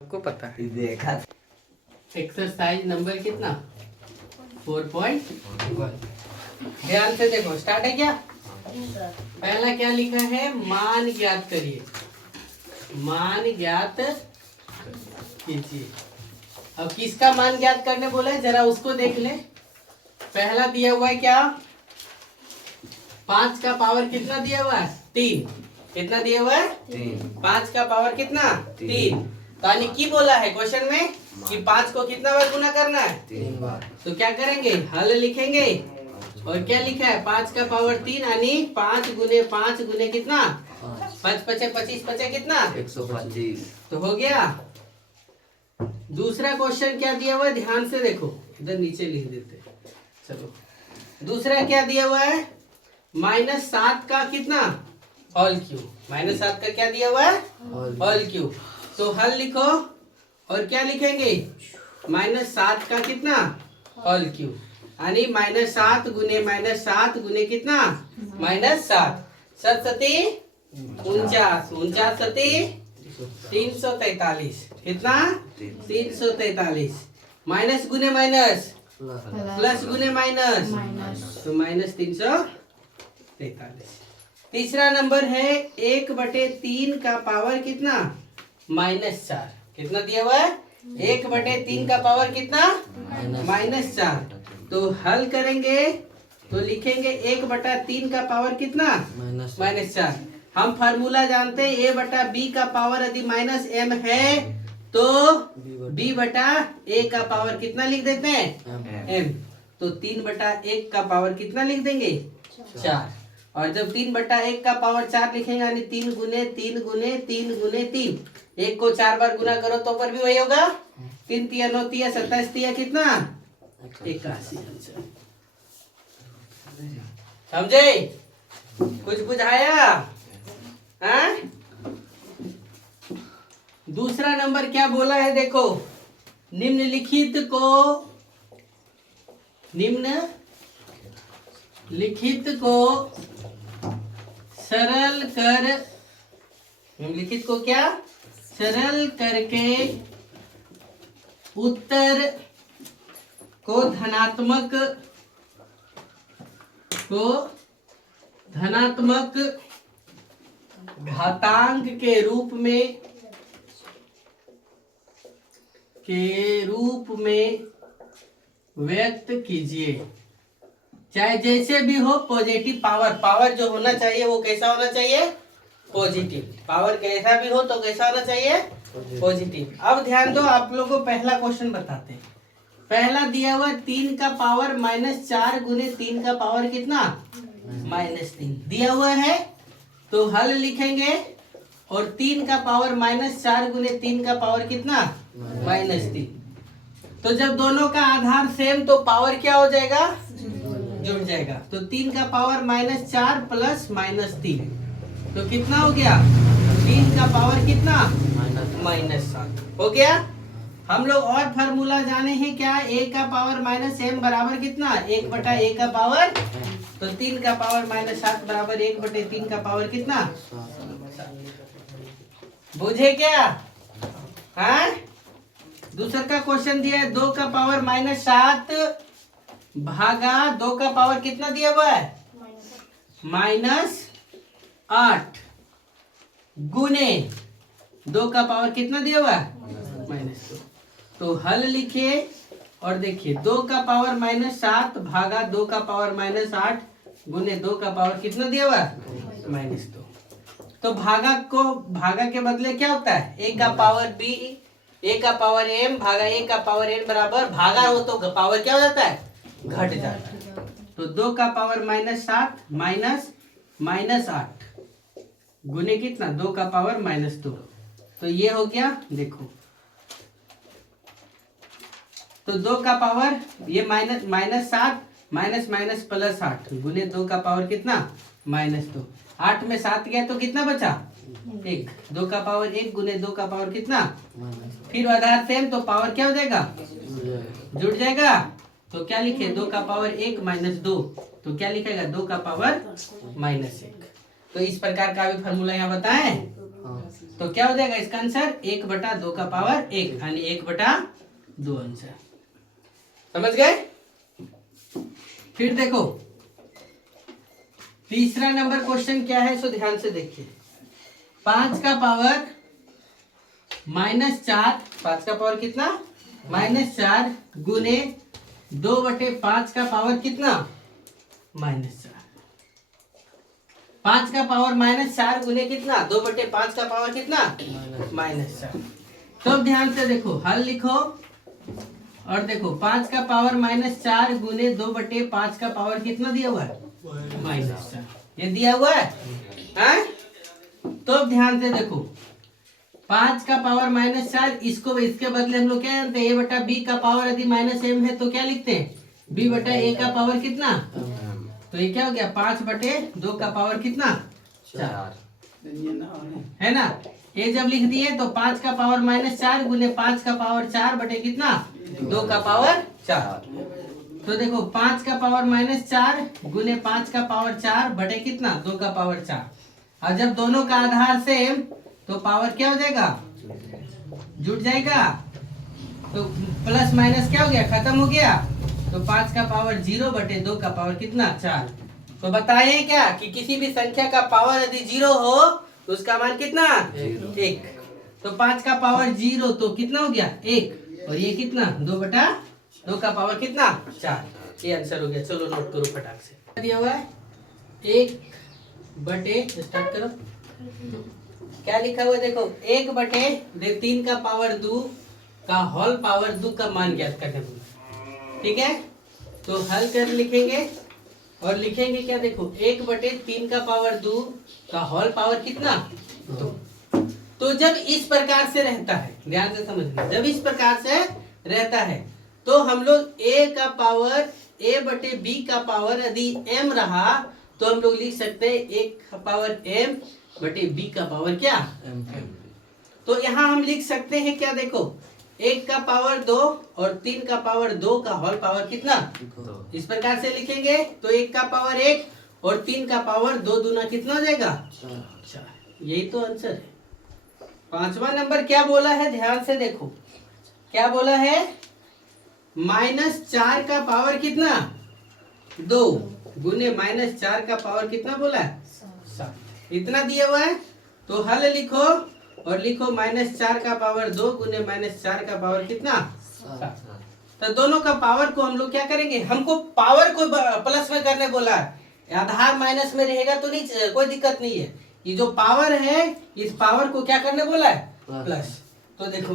आपको पता है। देखा एक्सरसाइज नंबर कितना 4.1। ध्यान से देखो, स्टार्ट है क्या। पहला क्या लिखा है, मान ज्ञात करिए, मान ज्ञात कीजिए। अब किसका मान ज्ञात करने बोला है, जरा उसको देख ले। पहला दिया हुआ है क्या, 5 का पावर कितना दिया हुआ है, 3। कितना दिया हुआ है, 5 का पावर कितना, 3। तो यानी की बोला है क्वेश्चन में कि 5 को कितना बार गुना करना है, 3 बार। तो क्या करेंगे, हल लिखेंगे। और क्या लिखा है, 5 का पावर 3 यानी 5 गुने 5 गुने कितना, 5 पचे 25 पचे कितना, 125। तो हो गया। दूसरा क्वेश्चन क्या दिया हुआ है, ध्यान से देखो, इधर नीचे लिख देते। चलो दूसरा क्या दिया हुआ है, -7 का कितना, होल क्यूब। -7 का क्या दिया हुआ है, होल क्यूब। तो हल लिखो और क्या लिखेंगे, -7 का कितना, होल क्यूब। यानी -7 गुने -7 गुने कितना, -7। 7 सती 49, 49 सती 343। कितना, 343। माइनस गुने माइनस, प्लस गुने माइनस, तो -343। तीसरा नंबर है 1/3 का पावर कितना, -4। कितना दिया हुआ है, 1/3 का पावर कितना, -4। तो हल करेंगे तो लिखेंगे 1/3 का पावर कितना, -4। हम फार्मूला जानते हैं, a/b का पावर यदि -m है तो b/a का पावर कितना लिख देते हैं, m। तो 3/1 का पावर कितना लिख देंगे, 4। और जब 3/1 का पावर 4 लिखेंगे यानी 3 गुने 3 गुने 3 गुने 3। 1 को 4 बार गुना करो तो पर भी वही होगा। 3 तिया 9 तिया 27 तिया कितना, 81 आंसर। समझे, कुछ बुझाया, हाँ? दूसरा नंबर क्या बोला है, देखो, निम्नलिखित को सरल कर, निम्नलिखित को क्या सरल करके उत्तर को धनात्मक घातांक के रूप में व्यक्त कीजिए। चाहे जैसे भी हो, पॉजिटिव पावर जो होना चाहिए वो कैसा होना चाहिए, पॉजिटिव। पावर कैसा भी हो तो कैसा होना चाहिए, पॉजिटिव। अब ध्यान दो, आप लोगों को पहला क्वेश्चन बताते हैं। पहला दिया हुआ 3 का पावर -4 गुने 3 का पावर कितना, -3 दिया हुआ है। तो हल लिखेंगे और 3 का पावर -4 गुने 3 का पावर कितना, -3। तो जब दोनों का आधार सेम तो पावर क्या हो जाएगा, जुड़ जाएगा। तो 3 का पावर -4 प्लस -3 तो कितना हो गया, 3 का पावर कितना, -7 हो गया। हम लोग और फार्मूला जाने हैं क्या, a का पावर -m बराबर कितना, 1/a का पावर। तो 3 का पावर -7 बराबर 1/3 का पावर कितना, बुझे क्या, हाँ? दूसरा का क्वेश्चन दिया है 2 का पावर -7 भागा 2 का पावर कितना दिया हुआ है, -8 गुने 2 का पावर कितना दिया हुआ है, -2। तो हल लिखिए और देखिए 2 का पावर -7 भागा 2 का पावर -8 गुने 2 का पावर कितना दिया हुआ है, -2। तो भागा के बदले क्या होता है, a का पावर b, a का पावर m भागा a का पावर n बराबर, भागा हो तो पावर क्या हो जाता है, घट जाता है। तो 2 का पावर -7 -8 गुने कितना, 2 का पावर -2। तो ये हो गया, देखो तो 2 का पावर ये -7 माइनस प्लस 8 गुने 2 का पावर कितना, -2। 8 में 7 गया तो कितना बचा, 1। 2 का पावर 1 गुने 2 का पावर कितना, फिर आधार सेम तो पावर क्या हो जाएगा, जुड़ जाएगा। तो क्या लिखे, 2 का पावर 1 -2 तो क्या लिखेगा, 2 का पावर -1। तो इस प्रकार का भी फॉर्मूला यहाँ बताएं। तो क्या हो जाएगा इसका आंसर 1/2 का पावर 1 यानी 1/2 आंसर। समझ गए? फिर देखो तीसरा नंबर क्वेश्चन क्या है, सो ध्यान से देखिए। 5 का पावर -4, 5 का पावर कितना -4 गुने 2/5 का पावर कितना -4। 5 का पावर -4 गुने कितना 2/5 का पावर कितना -4। तो अब ध्यान से देखो हल लिखो और देखो 5 का पावर -4 गुने 2/5 का पावर कितना दिया हुआ है -4, ये दिया हुआ है हाँ? तो अब ध्यान से देखो 5 का पावर -4 इसको इसके बदले हम लोग क्या जानते हैं a/b का पावर यदि -m है तो क्या लिखते हैं b/a का पावर कितना। तो ये क्या हो गया 5/2 का पावर कितना 4 है ना। ये जब लिख दिए तो 5 का पावर -4 गुने 5 का पावर 4 बटे कितना 2 का पावर 4। तो देखो 5 का पावर -4 गुने 5 का पावर 4 बटे कितना 2 का पावर 4। और जब दोनों का आधार सेम तो पावर क्या हो जाएगा जुड़ जाएगा। तो प्लस माइनस क्या हो गया खत्म हो गया। तो 5 का पावर 0 बटे 2 का पावर कितना 4। तो बताइए क्या कि किसी भी संख्या का पावर यदि 0 हो तो उसका मान कितना 1। तो 5 का पावर 0 तो कितना हो गया 1 और ये कितना 2/2 का पावर कितना 4। ये आंसर हो गया। चलो नोट करो फटाक से। दिया हुआ है 1 बटे स्टार्ट करो क्या लिखा हुआ देखो 1/3 का पावर 2 का होल पावर 2 का मान ज्ञात करने बोला। ठीक है तो हल कर लिखेंगे और लिखेंगे क्या देखो 1/3 का पावर 2 का होल पावर कितना 2। तो जब इस प्रकार से रहता है ध्यान से समझिए जब इस प्रकार से रहता है तो हम लोग a का पावर a/b का पावर यदि m रहा तो हम लोग लिख सकते हैं 1 का पावर m/b का पावर क्या m। तो यहाँ हम लिख सकते हैं क्या देखो 1 का पावर 2 और 3 का पावर 2 का होल पावर कितना 2। इस प्रकार से लिखेंगे तो 1 का पावर 1 और 3 का पावर 2 दूना कितना हो जाएगा 4। यही तो आंसर है। 5वां नंबर क्या बोला है ध्यान से देखो क्या बोला है -4 का पावर कितना 2 गुने -4 का पावर कितना बोला है 7। इतना दिया हुआ है तो हल लिखो और लिखो -4 का पावर 2 गुने -4 का पावर कितना 7। तो दोनों का पावर को हम लोग क्या करेंगे हमको पावर को प्लस में करने बोला है। आधार माइनस में रहेगा तो नहीं कोई दिक्कत नहीं है। ये जो पावर है इस पावर को क्या करने बोला है प्लस। तो देखो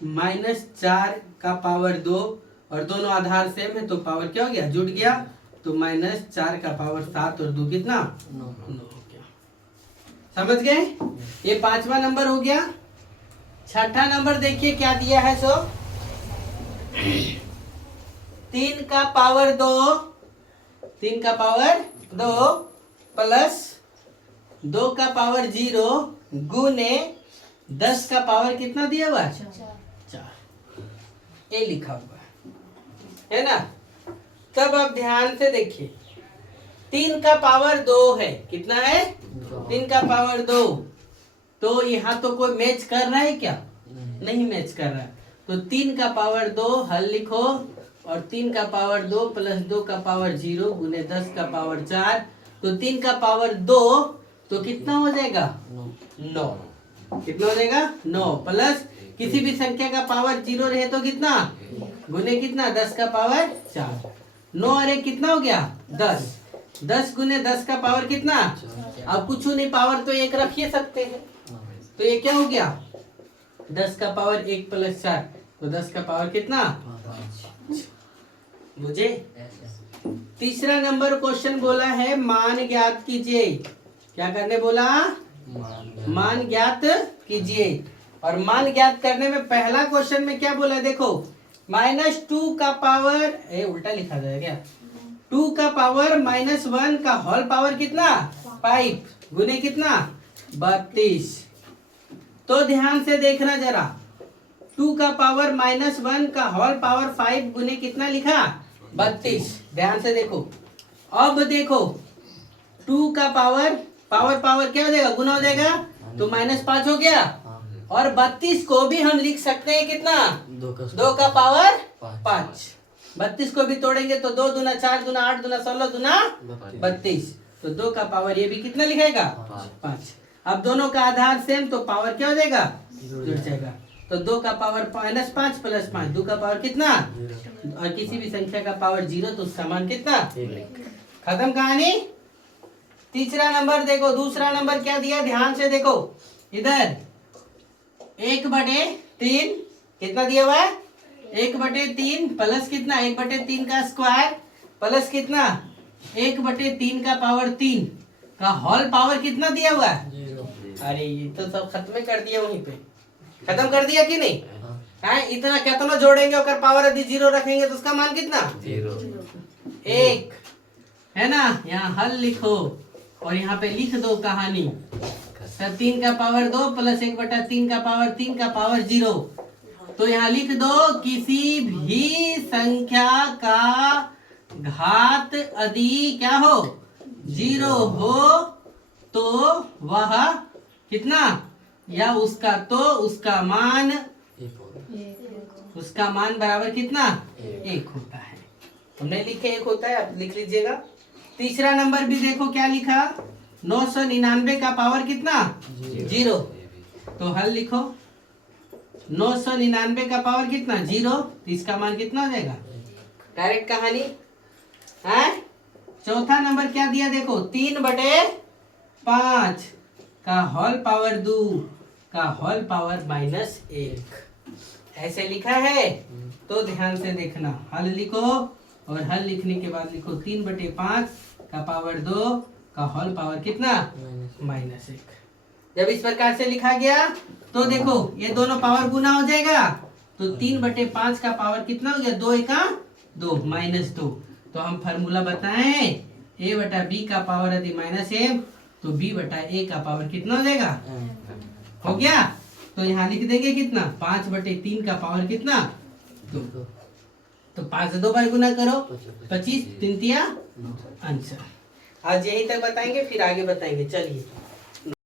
-4 का पावर 2 और दोनों आधार सेम है तो पावर क्या हो गया जुड़ गया। तो -4 का पावर 7 और 2 कितना 9 हो गया। समझ गए। ये 5वां नंबर हो गया। 6ठा नंबर देखिए क्या दिया है सो 3 का पावर 2 प्लस 2 का पावर 0 गुने 10 का पावर कितना दिया हुआ है 4। ये लिखा हुआ है ना। तब अब ध्यान से देखिए 3 का पावर 2 है कितना है 3 का पावर 2। तो यहाँ तो कोई मैच कर रहा है क्या नहीं मैच कर रहा है। तो 3 का पावर 2 हल लिखो और 3 का पावर 2 प्लस 2 का पावर 0 गुने 10 का पावर 4। तो 3 का पावर 2 तो कितना हो जाएगा 9। कितना हो जाएगा 9 प्लस किसी भी संख्या का पावर 0 रहे तो कितना गुने कितना 10 का पावर 4। 9 और 1 कितना हो गया 10। 10 गुने 10 का पावर कितना अब कुछ नहीं पावर तो 1 रख ही सकते हैं। तो ये क्या हो गया 10 का पावर 1 प्लस 4 तो 10 का पावर कितना 5। मुझे तीसरा नंबर क्वेश्चन बोला है मान ज्ञात कीजिए। क्या करने बोला मान ज्ञात कीजिए। और मान ज्ञात करने में पहला क्वेश्चन में क्या बोला देखो -2 का पावर उल्टा लिखा जाएगा क्या 2 का पावर -1 का होल पावर कितना 5 गुने कितना 32। तो ध्यान से देखना जरा 2 का पावर -1 का होल पावर 5 गुने कितना लिखा 32। ध्यान से देखो अब देखो 2 का पावर पावर क्या हो जाएगा गुना हो जाएगा तो -5 हो गया। और 32 को भी हम लिख सकते हैं कितना, 2 का पावर 5। 32 को भी तोड़ेंगे तो 2 दूना 4 दूना 8 दूना 16 दूना 32, तो 2 का पावर ये भी कितना लिखेगा 5। अब दोनों का आधार सेम तो पावर क्या हो जाएगा, जुड़ जाएगा। तो 2 का पावर -5 + 5, 2 का पावर कितना, और किसी भी संख्या का पावर 0 तो उसका मान कितना, खत्म कहानी। तीसरा नंबर देखो, दूसरा नंबर क्या दिया, ध्यान से देखो इधर 1/3 कितना दिया हुआ है, 1/3 प्लस कितना 1/3 का स्क्वायर प्लस कितना 1/3 का पावर 3 का होल पावर कितना दिया हुआ है। अरे ये तो सब खत्म कर दिया, वहीं पे खत्म कर दिया कि नहीं है। इतना कितना जोड़ेंगे और पावर यदि 0 रखेंगे तो उसका मान कितना 1 है ना। यहाँ हल लिखो और यहाँ पे लिख दो कहानी। 3 का पावर 2 प्लस 1/3 का पावर 3 का पावर 0। तो यहाँ लिख दो किसी भी संख्या का घात यदि क्या हो 0 हो तो वह कितना, या उसका तो उसका मान बराबर कितना 1 होता है। हमने लिखे 1 होता है, आप लिख लीजिएगा। तीसरा नंबर भी देखो क्या लिखा, 999 का पावर कितना 0। तो हल लिखो 999 का पावर कितना 0, तो इसका मान कितना हो जाएगा, डायरेक्ट कहानी है। चौथा नंबर क्या दिया देखो, 3/5 का होल पावर 2 का होल पावर -1 ऐसे लिखा है। तो ध्यान से देखना, हल लिखो और हल लिखने के बाद लिखो 3/5 का पावर 2 का होल पावर कितना -1। जब इस प्रकार से लिखा गया तो देखो ये दोनों पावर गुना हो जाएगा, तो 3/5 का पावर कितना हो गया 2 × 2 -2। तो हम फार्मूला बताएं a/b का पावर यदि -a तो b/a का पावर कितना हो जाएगा, हो गया। तो यहाँ लिख देंगे कितना 5/3 का पावर कितना 2। तो 5 से 2 बार गुना करो 25, 3 × 3 आंसर। आज यहीं तक बताएंगे, फिर आगे बताएंगे। चलिए।